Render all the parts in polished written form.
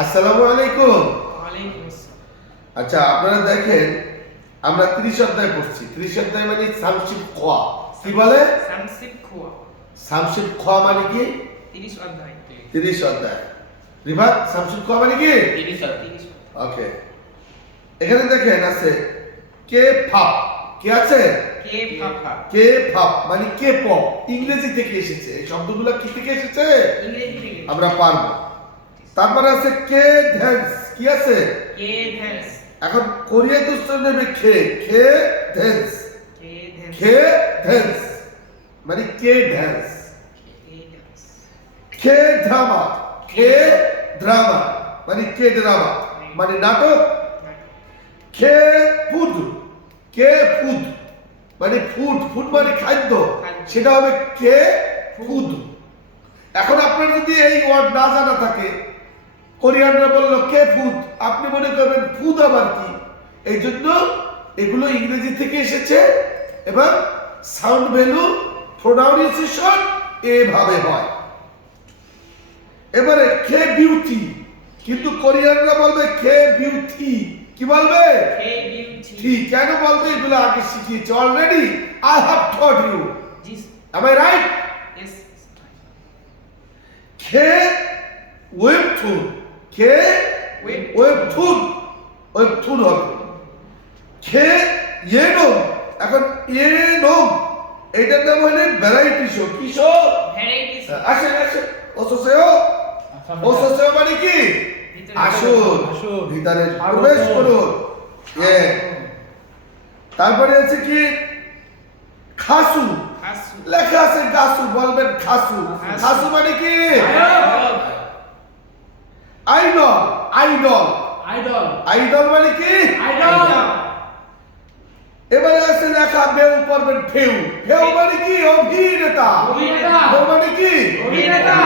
আসসালামু আলাইকুম। ওয়ালাইকুম আসসালাম। আচ্ছা, আপনারা দেখেন আমরা 30 অধ্যায় পড়ছি। 30 অধ্যায় মানে সামশিব খোয়া। কি বলে? সামসিব খোয়া। সামশিব খোয়া মানে কি? 30 অধ্যায়। 30 অধ্যায়। রিভাত সামশিব খোয়া মানে কি? 30 অধ্যায়। ওকে। এখানে দেখেন আছে কে ফাপ। কি আছে? কে ফাফা। কে ফাপ মানে কে পপ। ইংরেজি থেকে এসেছে। এই শব্দগুলো কি থেকে এসেছে? ইংরেজি থেকে। আমরা পারবো। তারপরে আছে কে ড্যান্স। কি আছে? কে ড্যান্স। এখন কোরিয়া দুষ্ট নেবে খে খে ড্যান্স। কে ড্যান্স। খে ড্যান্স মানে কে ড্যান্স। কে ড্যান্স। খে ড্রামা। খে ড্রামা মানে কে ড্রামা মানে নাটক। খে ফুড। কে ফুড মানে ফুড। ফুড মানে খাদ্য। সেটা হবে কে ফুড। এখন আপনার যদি এই ওয়ার্ড না জানা থাকে, কোরিয়ানরা বললো কে ফুড, আপনি মনে করবেন ফুড আবার কি। এই জন্য এগুলো ইংরেজি থেকে এসেছে এবং সাউন্ড ভ্যালু প্রোনাউন্সিয়েশন এভাবে হয়। এবারে খে বিউটি, কিন্তু কোরিয়ানরা বলবে খে বিউটি। কি বলবে? কে বিউটি। ঠিক কেন বলবে? এগুলো আগে শিখিয়েছি already. I have taught you. জি। Am I right? ইয়েস। খে ওয়েবটুন। খে ওয়েবটুন। ওয়েবটুন হবে। খে ইয়েনম। এখন ইয়েনম এটার নাম হলো ভ্যারাইটি শো। কি শো? ভ্যারাইটিস। আসেন আসেন। ওসোসেও। ওসোসেও মানে কি? আসুন ভিতরে প্রবেশ করুন। তারপরে আছে কি? খাসু। খাসু। লেখা আছে গাসু, বলবেন খাসু। খাসু মানে কি? আইডল। আইডল। আইডল। আইডল মানে কি? আইডল। এবারে আছে লেখা বেউ, পড়বেন ফেউ। ফেউ মানে কি? অভিনেতা। অভিনেতা। ফেউ মানে কি? অভিনেতা।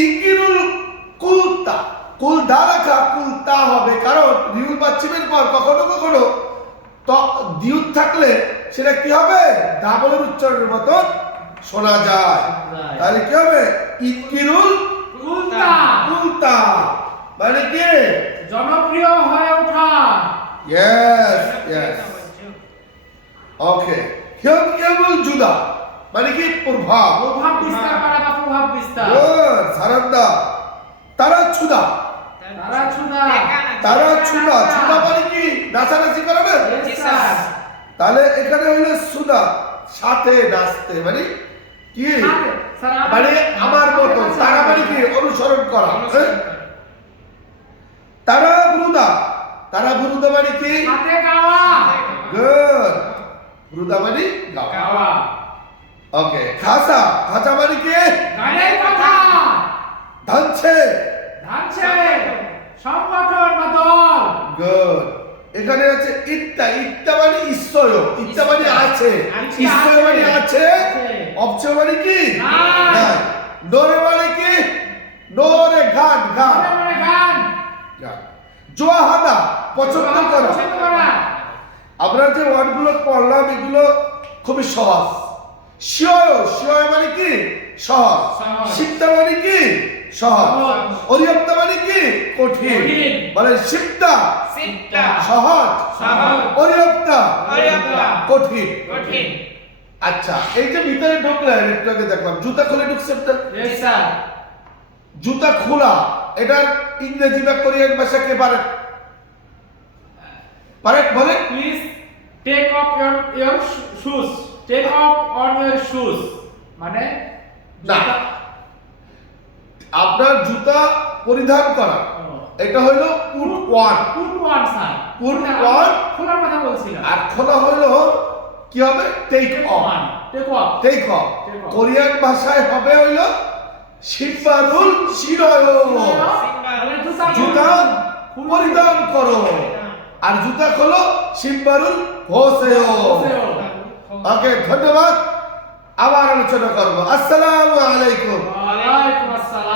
ইঙ্গিরুল কুলতা। কুলদা লেখা কুলতা হবে, কারণ রিউল বাচ্চিমের পর কখনো কখনো দিউত থাকলে সেটা কি হবে? ডাবলের উচ্চারণের মতন শোনা যায়। তাহলে কি হবে? ইঙ্গিরুল কুলতা। কুলতা মানে কি? জনপ্রিয় হয়ে ওঠা। Yes yes. ওকে। হিয়ামুল জুদা মানে কি? প্রভাব। প্রভাব বিস্তার করা বা প্রভাব বিস্তার। গুড সারান্দা। তারা ছুদা। তারা ছুদা। তারা ছুদা। ছুদা মানে কি? নাচানাচি করে না? Yes, sir. তাহলে এখানে হইলো সুদা, সাথে নাচতে মানে কি? সাথে, স্যার, মানে আমার মতো। তারা মানে কি? অনুসরণ করা। তারা ব্রুদা। তারা ব্রুদা মানে কি? সাথে গাওয়া। গুড। ব্রুদা মানে গাওয়া। গাওয়া। ওকে। খাসা। খাসা মানে কি? গানের কথা। ধানছে। ধানছে। সংগঠন বা দল। গুড। এখানে আছে ইত্তা। ইত্তা মানে ঈশ্বর। ইত্তা মানে আছে। ঈশ্বর মানে আছে। অপচয় মানে কি? নাই। নোরে মানে কি? নোরে গান। গান। মানে গান। গান। জোয়াহাদা পছন্দ করা। পছন্দ করা। আমরা যে ওয়ার্ডগুলো পড়লাম এগুলো খুবই সহজ। শিয়। শিয় মানে কি? সহজ। সহজ। শিপ্তা মানে কি? সহজ। সহজ। অরিয়প্তা মানে কি? কঠিন। কঠিন। মানে শিপ্তা সিটটা। সহজ। সহজ। অরিয়প্তা অরিয়প্তা। কঠিন। কঠিন। আচ্ছা, এই যে ভিতরে ঢুকলেন একটু আগে দেখলাম জুতা খুলে ঢুকছেন না? Yes, sir. জুতা খোলা এটার ইংরেজি বা কোরিয়ান ভাষা কে পারে? পারে বলেন? Please take off your shoes. Take off on your shoes. মানে না, আপনার জুতা পরিধান করা এটা হলো put one. Put one sir. Put on। খোলার কথা বলছিলাম। আর খোলা হলো কি হবে? Take off. Take off. Take off Take off। Korean ভাষায় হবে হইলো শিবারুল শিরয়। মানে জুতা পরিধান করো আর জুতা খোলো শিম্বারুল হোসেও। হোসেও। ওকে, ধন্যবাদ। আবার আলোচনা করবো। আসসালামু আলাইকুম। ওয়ালাইকুম আসসালাম।